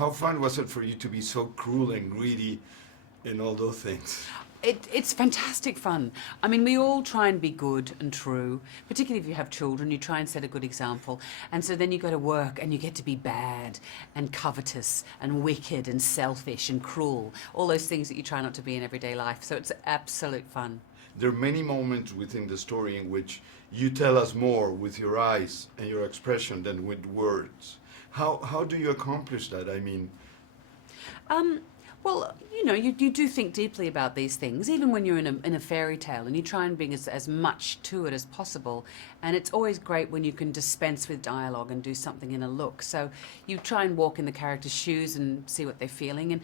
How fun was it for you to be so cruel and greedy in all those things? It's fantastic fun. I mean, we all try and be good and true, particularly if you have children, you try and set a good example. And so then you go to work and you get to be bad and covetous and wicked and selfish and cruel, all those things that you try not to be in everyday life. So it's absolute fun. There are many moments within the story in which you tell us more with your eyes and your expression than with words. How do you accomplish that? I mean, Well, you know, you do think deeply about these things, even when you're in a fairy tale, and you try and bring as much to it as possible. And it's always great when you can dispense with dialogue and do something in a look. So you try and walk in the character's shoes and see what they're feeling. And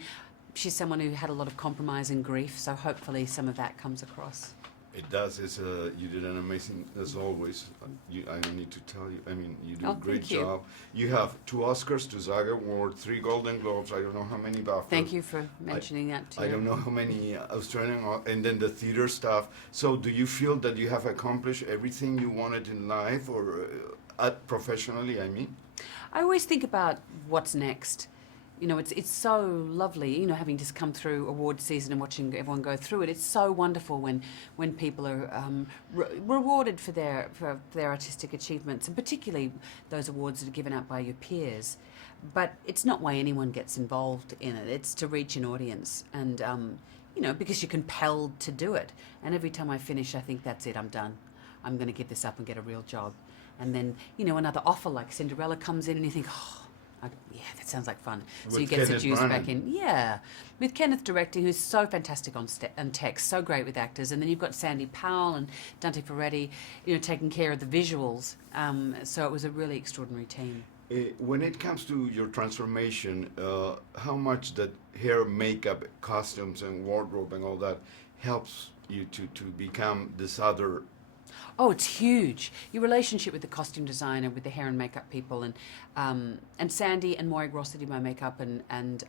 she's someone who had a lot of compromise and grief, so hopefully some of that comes across. it does. You did an amazing, as always. I don't need to tell you. I mean, you do a great thank you. job. You have 2 Oscars, 2 SAG Awards, 3 Golden Globes. I don't know how many BAFTAs. Thank you for mentioning that too. I don't know how many Australian, and then the theater stuff. So do you feel that you have accomplished everything you wanted in life, or professionally, I mean? I always think about what's next. You know, it's so lovely, you know, having just come through award season and watching everyone go through it. It's so wonderful when people are rewarded for their artistic achievements, and particularly those awards that are given out by your peers. But it's not why anyone gets involved in it. It's to reach an audience, and you know, because you're compelled to do it. And every time I finish, I think, that's it, I'm done. I'm going to give this up and get a real job. And then, you know, another offer like Cinderella comes in, and you think, oh, yeah, that sounds like fun. So you get seduced back in. Yeah, with Kenneth directing, who's so fantastic on text, so great with actors, and then you've got Sandy Powell and Dante Ferretti, you know, taking care of the visuals. So it was a really extraordinary team. When it comes to your transformation, how much that hair, makeup, costumes, and wardrobe and all that helps you to become this other? Oh, it's huge. Your relationship with the costume designer, with the hair and makeup people, and Sandy and Morag Rosser did my makeup, and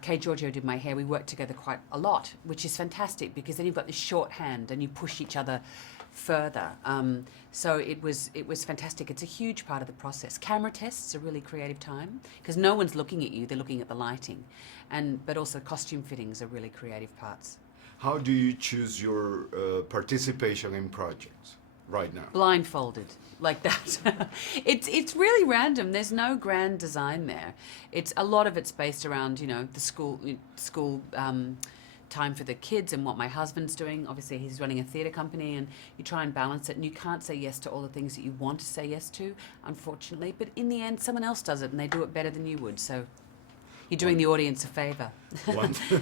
Kay Giorgio did my hair. We worked together quite a lot, which is fantastic, because then you've got this shorthand and you push each other further. So it was fantastic. It's a huge part of the process. Camera tests are really creative time, because no one's looking at you; they're looking at the lighting, but also costume fittings are really creative parts. How do you choose your participation in projects right now? Blindfolded, like that. It's really random. There's no grand design there. It's a lot of it's based around, you know, the school time for the kids and what my husband's doing. Obviously, he's running a theatre company, and you try and balance it, and you can't say yes to all the things that you want to say yes to, unfortunately. But in the end, someone else does it, and they do it better than you would. So you're doing the audience a favour.